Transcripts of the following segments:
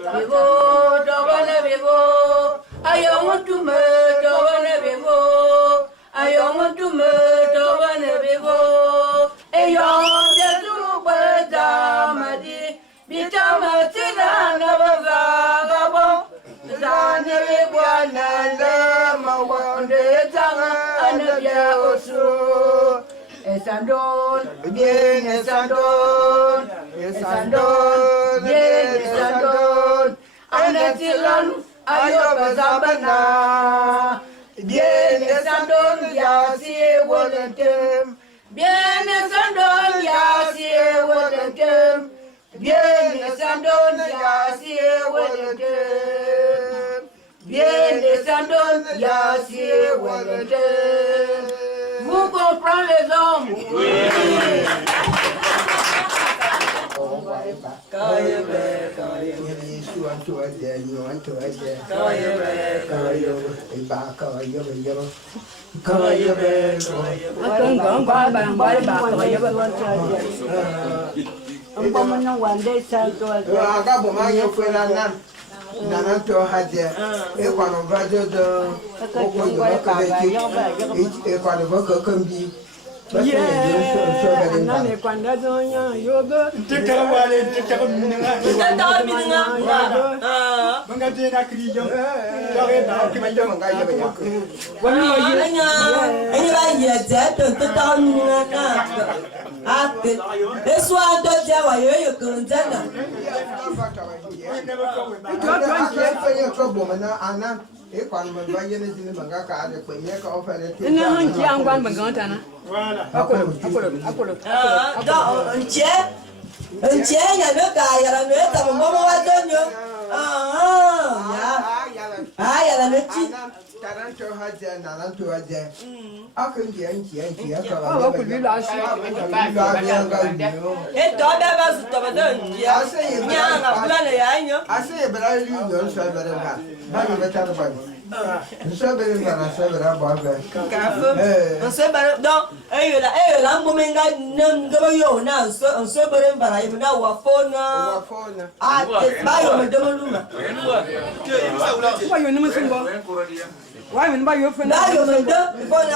Vivo, Dovana Vivo. I want to murder one Vivo. I want to murder one Vivo. A young gentleman, Damadi, Bitama Tina, Navagabo. Zanabwana, Mawande, Tanga, Anabia Osu. Esandon, bien, Esandon, Esandon, bien, Esandon. Anatilan, Ayoba Zabana. Bien, Esandon, Yasi, Wallington. Bien, Esandon, Yasi, Wallington. Bien, Esandon, Yasi, Wallington. Bien, Esandon, Yasi, Wallington. Vous comprenez les hommes? Oui. Nananto hadia ekwano brajo do okoyo bakabeki ekwano bakokombi nane kwanda donya yoga Wale tikara minanga. Tikara minanga. Banga dena kriyo. Kare na kriyo manga yaba Anya ba yete to tikara minanga. Ate. Eswa do jawa yoyo kunzana. Why when by your friend? I am before I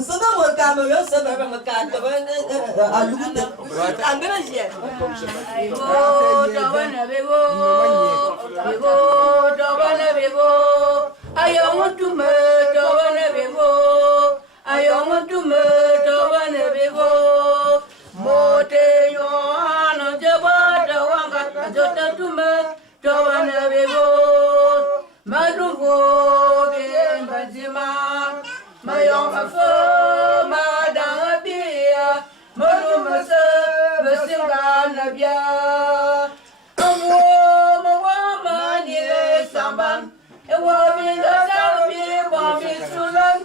so no more camera, your son of a cat. I'm gonna share. I want to murder one Vivo. I want to murder one Vivo. Mote Yohana Jabata Wanga, Jota to murder one Vivo. Madugo, Benzima, my own affair, Madame Bia, Madumasa, Vesinganabia. A woman, yes, Samban, a woman, a Bobby Sulan,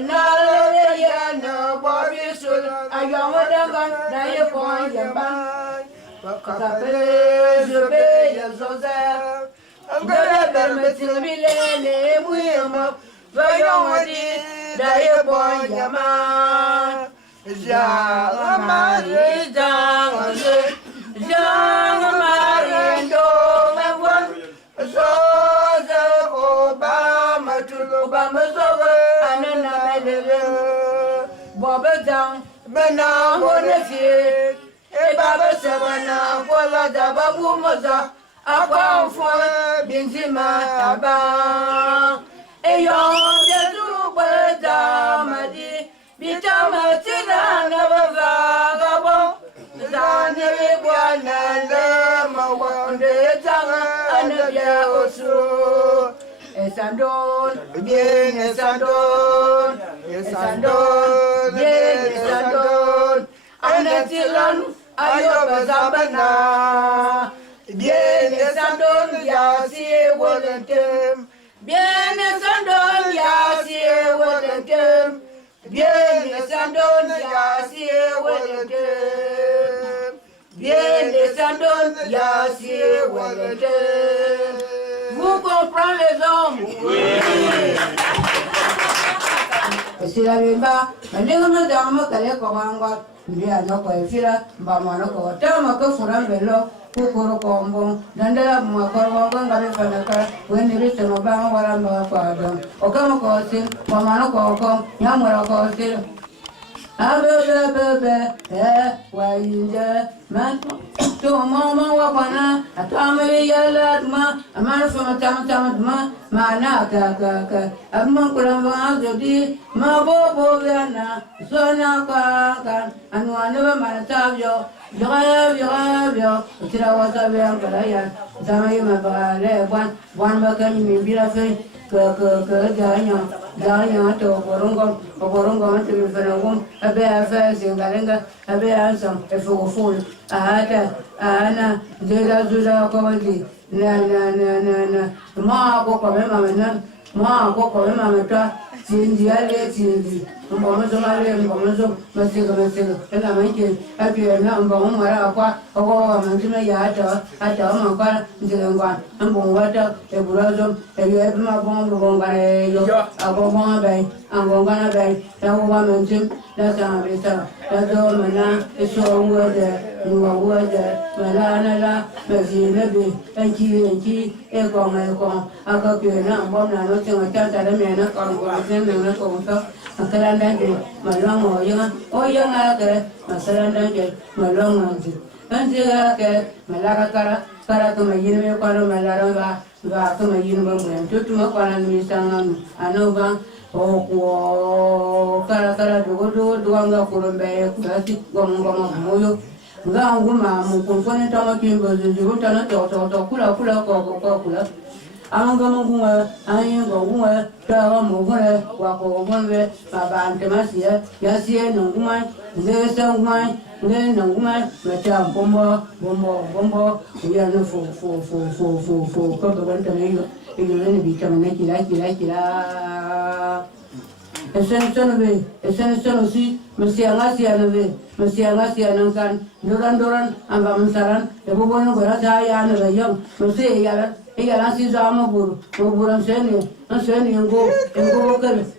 Nala, Bobby Sulan, a young one, Naya Yaban, Capes, Joseph. I'm gonna permit you to be late, Wilma. Vayongi, Diabon Yama. Jamari, Jamari, and one. So the Obama to Obama's over, and another Bobber down, but now what if you? A Baba Savannah, Walla Dababu Maza. Akwa fwa binzima taba eyon jesu bada madi bitama tina na bavagabo zanere bwana le mawande tanga anabia osu esandon bien esandon esandon bien esandon anatilan ayoba zabana. Bien, Sandon, Yasi, Wallington. Bien, Sandon, Yasi, Wallington. Bien, Sandon, Yasi, Wallington. Bien, Sandon, Yasi, Wallington. Vous comprenez les hommes? Oui. C'est la même bas, mais les hommes d'armes, qu'elle est comme un Mbia no ko efira ba ma no ko ta ma ko fura belo kukuru kombo dandala mwa korbo ngale fanaka weni rite no ba wala no kwa dom o kama ko sin ma ma no ko nyamura ko sin Abebe wa inje man to mama wa bana atamri yala ma amana fama tama mana ka amman kulam wa jodi ma bo yana sona ka anu anu ma tabyo yo tira wa sabya kala ya sama ma ba le wan ba kan mi bila fe ke janya to borongo to mi fanagum abe afa singalenga abe ansam efufu ana dela zula ko wali na ma ko ko mama ta tindi ale tindi mbomo masiga ela manke abi na mbomo mara kwa ogo manjima ya ata ma kwa ndengwa mbomo wata eburazo ebi ma bomo ngare yo abomo bai angonga na bai ta wa manjim la ta beta la do mana eso wode mala la bezine bi enki e ko aka ke na mbomo na no tinga ta le me na ko na ko Masalanda malongo oyanga ke masalanda ke malongo anjira ke malaka kara kuma yinme kwalo malaranga ba kuma yinme mun tutuma kwala mi sangan anova ko kara dogo anga kurombe kasi gomo moyo ngangu ma mu konfone tama kimbo zuju tana to kula ko Angama bunga, ayingo bunga, tawa mugure, wako bunga, baba antemasia, yasie nungumai, ngesa ngumai, nungumai, meta bombo, uyano fo, kaba banta meyo, iyo bita manaki kila. Esen si, mesiangasi anangkan, doran, amba mensaran, ebo bono berasa ya anayong, mesi yalan. Iya nasi sama buran seni ngo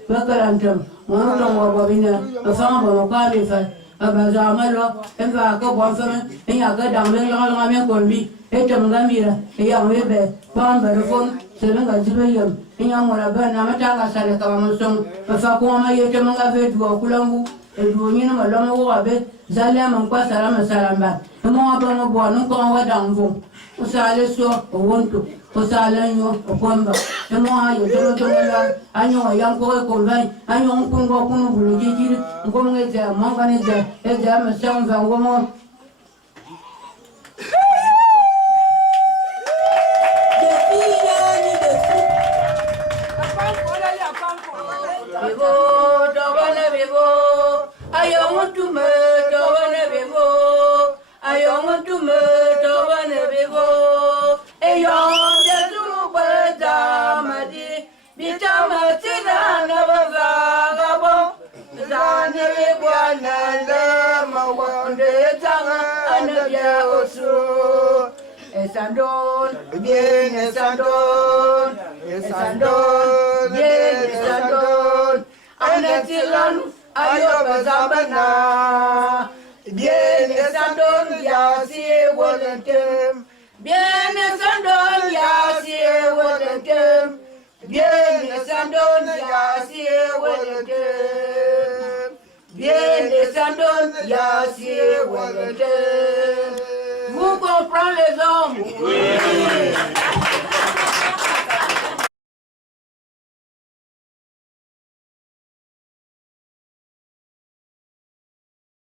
bakarantam mau dong wabina afang bawa kali fa abazama lo enva ka bonfama enya ka dambe ngame kombi etam ngamira iya webe pamba rufon sebenga jibeyam enya mora bana matanga sale ka musong fa ko ma yetam ngave duwa kulangu edunyina malamo wabe zalama kwa salamba mo abano bonu ko wadamvu usale so wonto Osalanyo, Okwamba, Emoyo, Tola, Anyo, Yanko, Convey, Anyo, Kungo, Kunu, Gomeza, Manganeza, Edam, Sounds and Woman. I want to murder one of you. I want to murder one of you. Ayon, the Luba Damadi, Bitama Tina Navagabo, Zanabwana, Lama, Tanga, and the Yaosu. Esandon, bien, Esandon, and the Tilan, Ayoba Zabana, bien, Esandon, Yasi, Wallington. Bien Sandon Yasi Wellington. Bien Sandon Yasi Wellington. Bien Sandon Yasi Wellington. Vous comprenez les